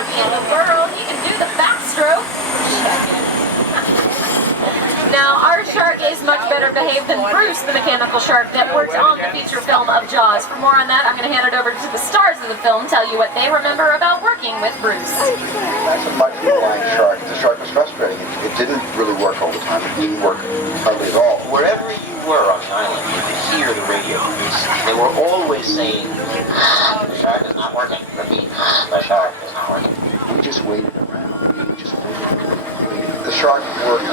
shark in the world. He can do the backstroke. Now, our shark is much better behaved than Bruce, the mechanical shark that worked on the feature film of Jaws. For more on that, I'm going to hand it over to the stars of the film, tell you what they remember about working with Bruce. That's a much blind shark. The shark was frustrating. It didn't really work all the time. It didn't work hardly at all. Wherever you were on the island, you could hear the radio. They were always saying, the shark is not working. Repeat, the shark is not working. We just waited around. The shark worked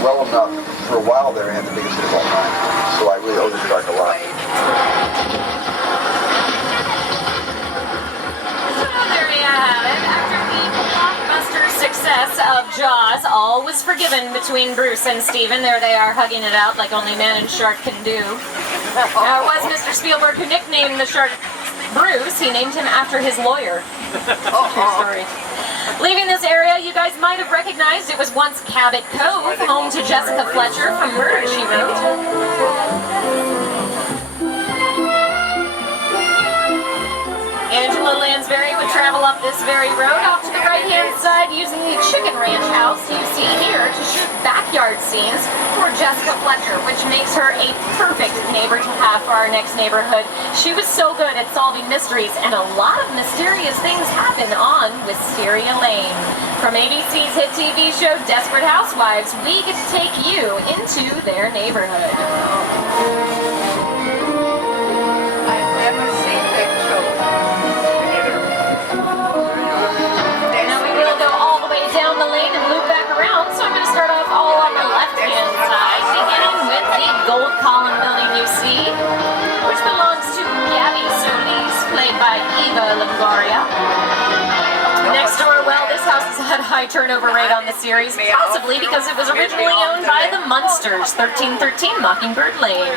well enough. For a while there, I had the biggest hit of all time. So I really owe the shark a lot. There you have it. After the blockbuster success of Jaws, all was forgiven between Bruce and Steven. There they are, hugging it out like only man and shark can do. Now, it was Mr. Spielberg who nicknamed the shark Bruce. He named him after his lawyer. True story. Leaving this area, you guys might have recognized it was once Cabot Cove, home to Jessica Fletcher from Murder, She Wrote. Angela Lansbury would travel up this very road off to the right-hand side using the chicken ranch house you see here to shoot backyard scenes for Jessica Fletcher, which makes her a perfect neighbor to have for our next neighborhood. She was so good at solving mysteries, and a lot of mysterious things happen on Wisteria Lane. From ABC's hit TV show Desperate Housewives, we get to take you into their neighborhood. Gold column building you see, which belongs to Gabby Solis, played by Eva Longoria. Next door, well, this house has had a high turnover rate on the series, possibly because it was originally owned by the Munsters, 1313 Mockingbird Lane.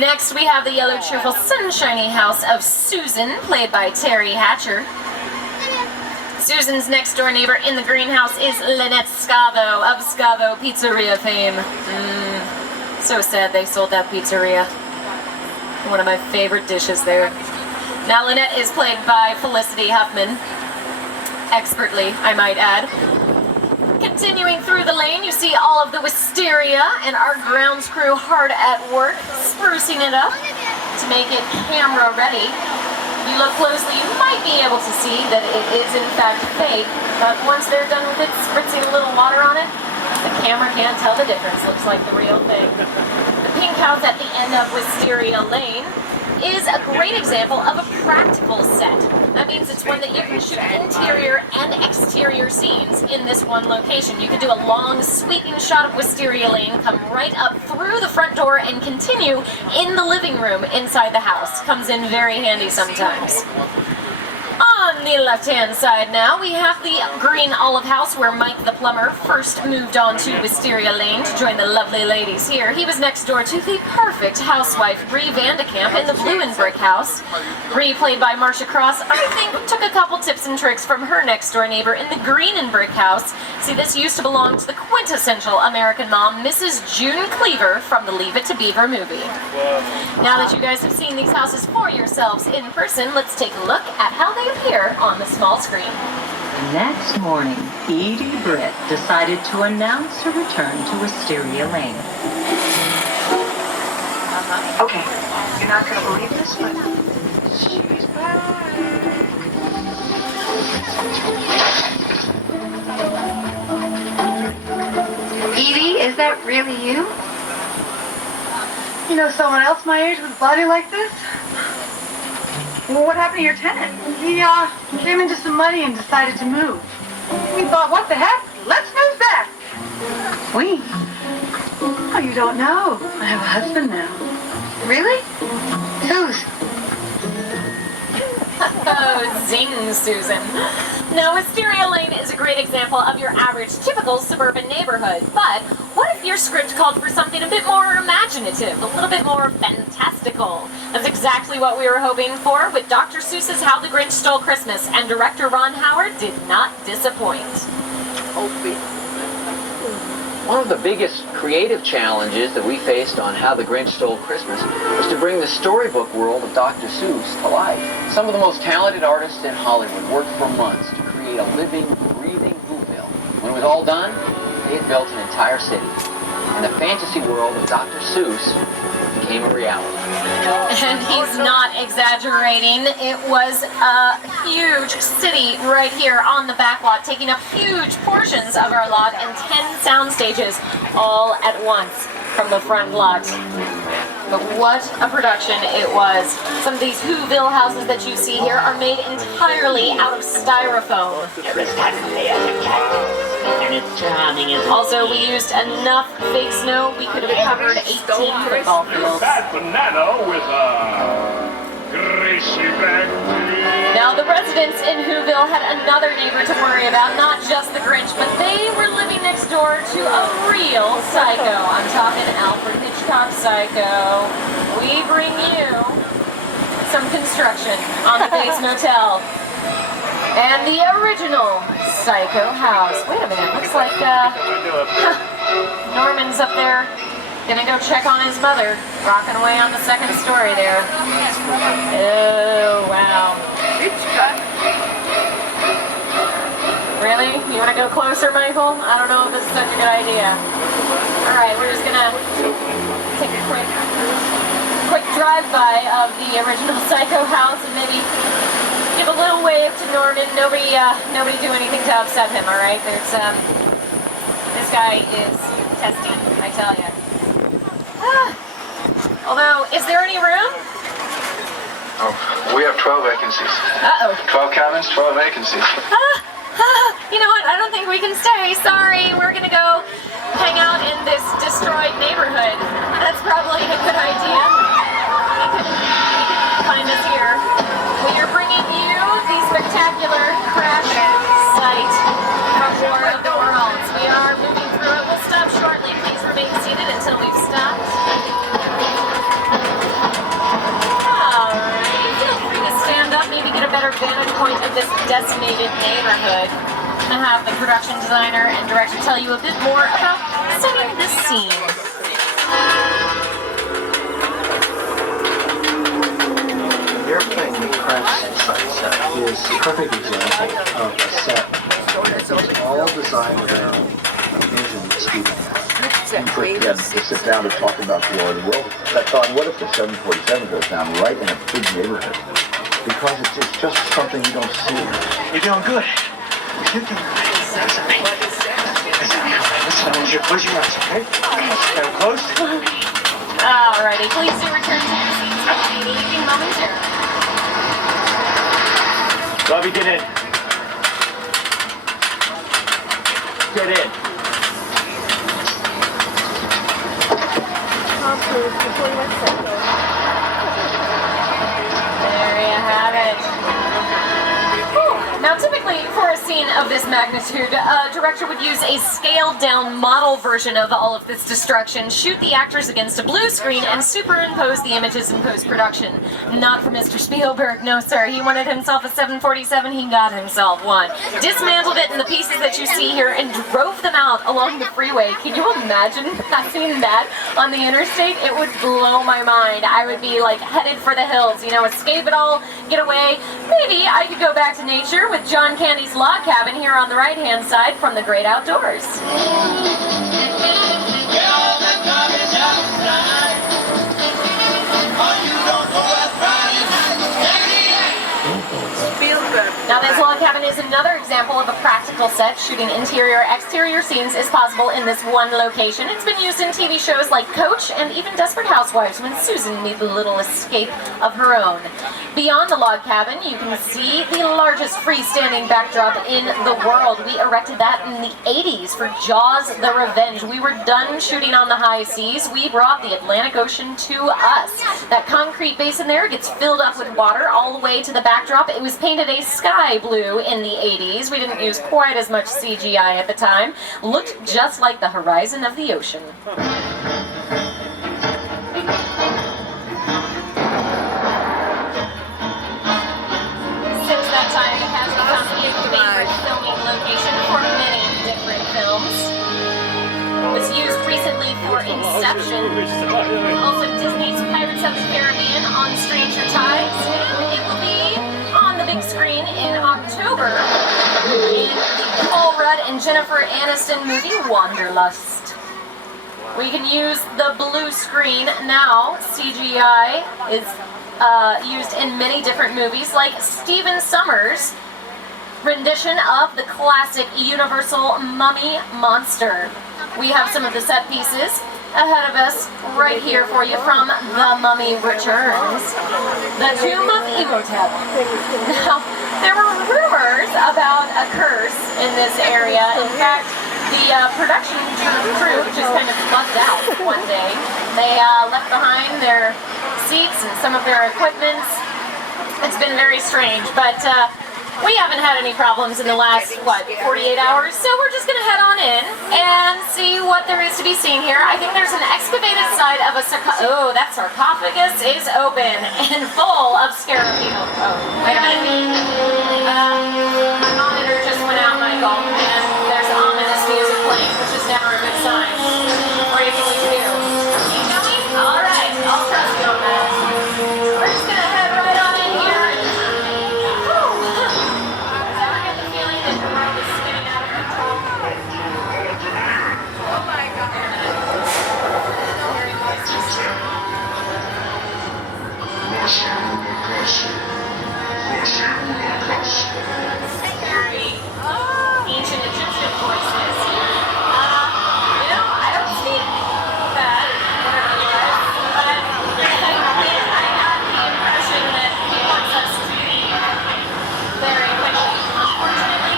Next, we have the yellow, cheerful, sunshiny house of Susan, played by Terry Hatcher. Susan's next door neighbor in the greenhouse is Lynette Scavo of Scavo Pizzeria fame. So sad they sold that pizzeria. One of my favorite dishes there. Now Lynette is played by Felicity Huffman. Expertly, I might add. Continuing through the lane, you see all of the wisteria and our grounds crew hard at work, sprucing it up to make it camera ready. If you look closely, you might be able to see that it is in fact fake, but once they're done with it, spritzing a little water on it, the camera can't tell the difference. Looks like the real thing. The pink house at the end of Wisteria Lane is a great example of a practical set. That means it's one that you can shoot interior and exterior scenes in this one location. You could do a long sweeping shot of Wisteria Lane, come right up through the front door and continue in the living room inside the house. Comes in very handy sometimes. On the left-hand side now, we have the green olive house where Mike the plumber first moved on to Wisteria Lane to join the lovely ladies here. He was next door to the perfect housewife, Bree Vandekamp, in the blue and brick house. Bree, played by Marcia Cross, I think took a couple tips and tricks from her next door neighbor in the green and brick house. See, this used to belong to the quintessential American mom, Mrs. June Cleaver from the Leave It to Beaver movie. Now that you guys have seen these houses for yourselves in person, let's take a look at how they appear on the small screen. The next morning, Edie Britt decided to announce her return to Wisteria Lane. Okay, you're not going to believe this, but she's back. Edie, is that really you? You know someone else my age with a body like this? Well, what happened to your tenant? He came into some money and decided to move. We thought, what the heck? Let's move back. We? Oh, you don't know. I have a husband now. Really? Whose? Oh, zing, Susan. Now, Wisteria Lane is a great example of your average, typical suburban neighborhood. But what if your script called for something a bit more imaginative, a little bit more fantastical? That's exactly what we were hoping for with Dr. Seuss's How the Grinch Stole Christmas, and director Ron Howard did not disappoint. One of the biggest creative challenges that we faced on How the Grinch Stole Christmas was to bring the storybook world of Dr. Seuss to life. Some of the most talented artists in Hollywood worked for months to create a living, breathing Whoville. When it was all done, they had built an entire city. And the fantasy world of Dr. Seuss became a reality. And he's not exaggerating. It was a huge city right here on the backlot, taking up huge portions of our lot and 10 sound stages all at once from the front lot. But what a production it was. Some of these Whoville houses that you see here are made entirely out of styrofoam. Also, we used enough fake snow, we could have covered 18 football fields. That banana with a greasy back. Now, the residents in Whoville had another neighbor to worry about, not just the Grinch, but they were living next door to a real psycho. I'm talking Alfred Hitchcock Psycho. We bring you some construction on the Bates Motel. And the original Psycho house. Wait a minute, looks like Norman's up there. Gonna go check on his mother, rocking away on the second story there. Oh, wow. Really? You want to go closer, Michael? I don't know if this is such a good idea. Alright, we're just gonna take a quick drive-by of the original Psycho house and maybe give a little wave to Norman. Nobody do anything to upset him, alright? There's, this guy is testy, I tell ya. Although, is there any room? Oh, we have 12 vacancies. Uh-oh. 12 cabins, 12 vacancies. You know what? I don't think we can stay. Sorry. We're going to go hang out in this destroyed neighborhood. That's probably a good idea. You can find us here. We are bringing you the spectacular crash site from War of the Worlds. We are moving through it. We'll stop shortly. Please remain seated until we've stopped. Maybe get a better vantage point of this decimated neighborhood. I'm going to have the production designer and director tell you a bit more about setting this scene. The airplane we crashed set is a perfect example of a set that is all designed around a vision that Stephen had. Yeah, to sit down to talk about the War of the World. I thought, what if the 747 goes down right in a big neighborhood? Because it's just something you don't see. You're doing good. You're doing good. That's okay. Listen, I want you to close your eyes, okay? Stand close. Alrighty, please do return to your seats. We'll be leaving momentarily. Bobby, get in. Get in. There you have it. Now, typically, for a scene of this magnitude, a director would use a scaled-down model version of all of this destruction, shoot the actors against a blue screen, and superimpose the images in post-production. Not for Mr. Spielberg, no sir. He wanted himself a 747, he got himself one. Dismantled it in the pieces that you see here and drove them out along the freeway. Can you imagine passing that on the interstate? It would blow my mind. I would be like headed for the hills, you know, escape it all, get away. Maybe I could go back to nature with John Candy's log cabin here on the right-hand side from the great outdoors. Now, this log cabin is another example of a practical set. Shooting interior-exterior scenes is possible in this one location. It's been used in TV shows like Coach and even Desperate Housewives when Susan needed a little escape of her own. Beyond the log cabin, you can see the largest freestanding backdrop in the world. We erected that in the 80s for Jaws the Revenge. We were done shooting on the high seas. We brought the Atlantic Ocean to us. That concrete basin there gets filled up with water all the way to the backdrop. It was painted a sky blue in the 80s. We didn't use quite as much CGI at the time. Looked just like the horizon of the ocean. Since that time, it has become a favorite filming location for many different films. This reportedly for Inception. Also Disney's Pirates of the Caribbean on Stranger Tides. And it will be on the big screen in October in the Paul Rudd and Jennifer Aniston movie Wanderlust. We can use the blue screen now. CGI is used in many different movies, like Stephen Sommers' rendition of the classic Universal Mummy Monster. We have some of the set pieces ahead of us right here for you from The Mummy Returns. The Tomb of Imhotep. Now, there were rumors about a curse in this area. In fact, the production crew just kind of bugged out one day. They left behind their seats and some of their equipment. It's been very strange, but we haven't had any problems in the last, 48 hours, so we're just going to head on in and see what there is to be seen here. I think there's an excavated side of a that sarcophagus is open and full of scarabeo. Oh, wait a minute. My monitor just went out, Michael, and there's ominous music playing, which is never a good sign. What do you think we can do? Keep going? All right, I'll trust you on that. We're just going to head right on in here. Very ancient Egyptian voices. I don't speak that, whatever it was, but I got the impression that he wants us to leave very quickly. Unfortunately,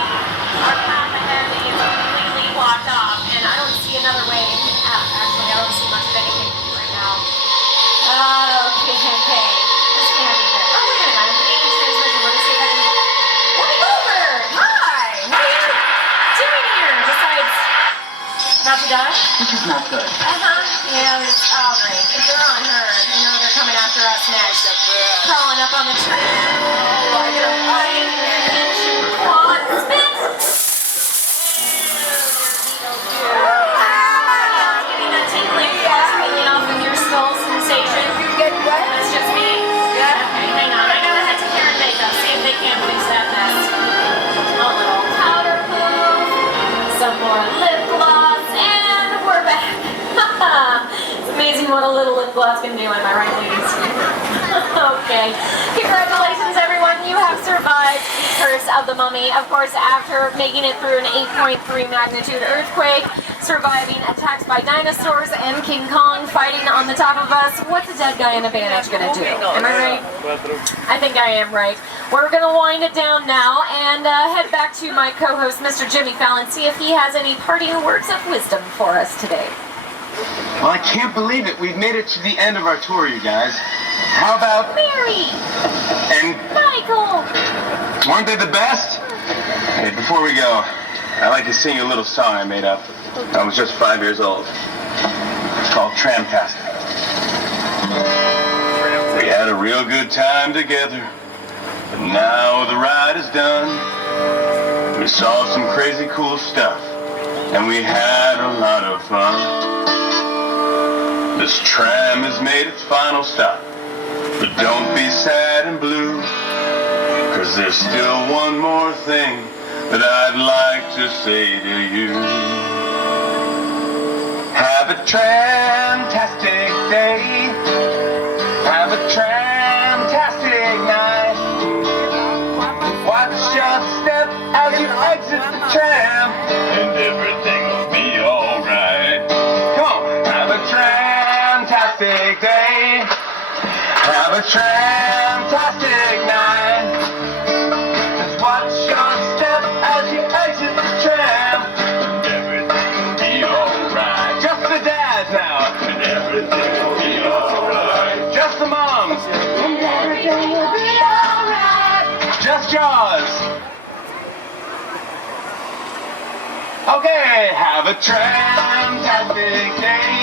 our path ahead is completely blocked off, and I don't see another way out. Actually, I don't see much of anything right now. Okay. This can't be good. Oh, wait a minute. I'm getting a transmission. Let me see if I can... What's over? Hi! What are you doing here? Besides... about to die? This is not good. Yeah, it's all right. If they're on her, they're coming after us next. Crawling up on the tree. Like a fighting their ancient quad spit. Getting that tingling hanging off of your skull sensation. That's just me. Yeah. Okay, hang on. I gotta head to hair and makeup. See if they can't fix that mess. A little powder poof. Some more lip gloss. And we're back. It's amazing what a little lip gloss can do, am I right, ladies? Okay. Congratulations, everyone. You have survived the curse of the mummy. Of course, after making it through an 8.3 magnitude earthquake, surviving attacks by dinosaurs and King Kong fighting on the top of us, what's a dead guy in a bandage gonna do? Am I right? I think I am right. We're gonna wind it down now and head back to my co-host, Mr. Jimmy Fallon, see if he has any parting words of wisdom for us today. Well, I can't believe it. We've made it to the end of our tour, you guys. How about... Mary! And... Michael! Weren't they the best? Hey, before we go, I'd like to sing you a little song I made up. I was just 5 years old. It's called Tramtastic. We had a real good time together, but now the ride is done. We saw some crazy cool stuff, and we had a lot of fun. This tram has made its final stop, but don't be sad and blue, 'cause there's still one more thing that I'd like to say to you. Have a tramtastic day. Have a tramtastic night. Watch your step as you exit the tram, and everything will be alright. Come on, have a tramtastic day. Have a tramtastic night. Just watch your step as you exit the tram, and everything will be alright. Just the dads now, and everything will be alright. Just the moms, and everything will be alright. Just Jaws. Okay, have a tramtastic day.